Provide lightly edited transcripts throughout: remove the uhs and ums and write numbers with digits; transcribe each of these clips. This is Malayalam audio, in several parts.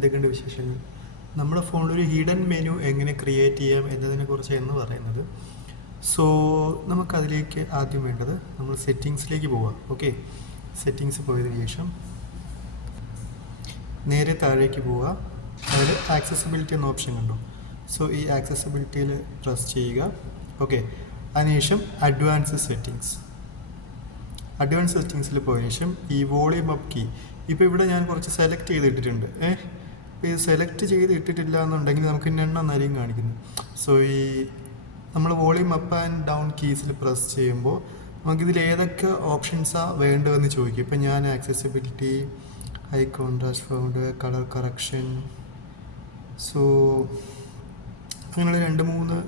എന്തൊക്കെയുണ്ട് വിശേഷങ്ങൾ? നമ്മുടെ ഫോണിലൊരു ഹിഡൻ മെനു എങ്ങനെ ക്രിയേറ്റ് ചെയ്യാം എന്നതിനെ കുറിച്ചാണ് പറയുന്നത്. സോ നമുക്കതിലേക്ക് ആദ്യം വേണ്ടത് നമ്മൾ സെറ്റിങ്സിലേക്ക് പോവാം. ഓക്കെ, സെറ്റിങ്സ് പോയതിനു ശേഷം നേരെ താഴേക്ക് പോവുക. അതിൽ ആക്സസിബിലിറ്റി എന്ന ഓപ്ഷൻ കണ്ടു. സോ ഈ ആക്സസിബിലിറ്റിയിൽ പ്രസ് ചെയ്യുക. ഓക്കെ, അതിനുശേഷം അഡ്വാൻസ് സെറ്റിങ്സിൽ പോയ ശേഷം ഈ വോളിയം അപ്പ് കീ, ഇപ്പോൾ ഇവിടെ ഞാൻ കുറച്ച് സെലക്ട് ചെയ്തിട്ടിട്ടുണ്ട്. ഇപ്പോൾ ഇത് സെലക്ട് ചെയ്ത് ഇട്ടിട്ടില്ല എന്നുണ്ടെങ്കിൽ നമുക്ക് എണ്ണം കാണിക്കുന്നു. സോ ഈ നമ്മൾ വോളിയം അപ്പ് ആൻഡ് ഡൗൺ കീസിൽ പ്രസ് ചെയ്യുമ്പോൾ നമുക്കിതിൽ ഏതൊക്കെ ഓപ്ഷൻസാണ് വേണ്ടതെന്ന് ചോദിക്കും. ഇപ്പം ഞാൻ accessibility, high contrast font, colour correction, so അങ്ങനെയുള്ള 2-3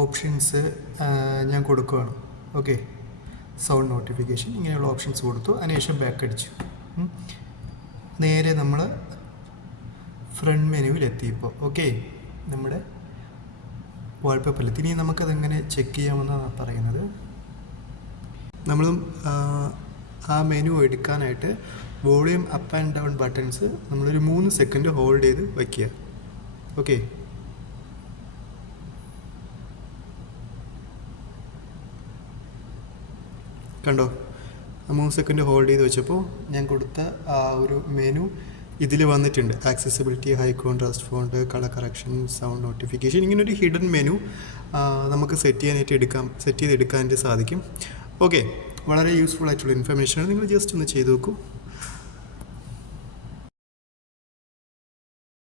ഓപ്ഷൻസ് ഞാൻ കൊടുക്കുകയാണ്. ഓക്കെ, സൗണ്ട് നോട്ടിഫിക്കേഷൻ, ഇങ്ങനെയുള്ള ഓപ്ഷൻസ് കൊടുത്തു. അതിനുശേഷം ബാക്ക് അടിച്ചു. നേരെ നമ്മൾ ഫ്രണ്ട് മെനുവിലെത്തി. ഇപ്പോൾ ഓക്കെ, നമ്മുടെ വാൾപേപ്പറിലെത്തി. ഇനി നമുക്കതെങ്ങനെ ചെക്ക് ചെയ്യാമെന്നാണ് പറയുന്നത്. നമ്മൾ ആ മെനു എടുക്കാനായിട്ട് volume up and down buttons നമ്മളൊരു 3 സെക്കൻഡ് ഹോൾഡ് ചെയ്ത് വയ്ക്കുക. ഓക്കെ, കണ്ടോ? 3 സെക്കൻഡ് ഹോൾഡ് ചെയ്ത് വെച്ചപ്പോൾ ഞാൻ കൊടുത്ത ആ ഒരു മെനു ഇതിൽ വന്നിട്ടുണ്ട്. Accessibility, high contrast font, colour correction, sound notification, ഇങ്ങനൊരു ഹിഡൻ മെനു നമുക്ക് സെറ്റ് ചെയ്തെടുക്കാനായിട്ട് സാധിക്കും. ഓക്കെ, വളരെ യൂസ്ഫുൾ ആയിട്ടുള്ള ഇൻഫർമേഷനാണ്. നിങ്ങൾ ജസ്റ്റ് ഒന്ന് ചെയ്ത് നോക്കൂ.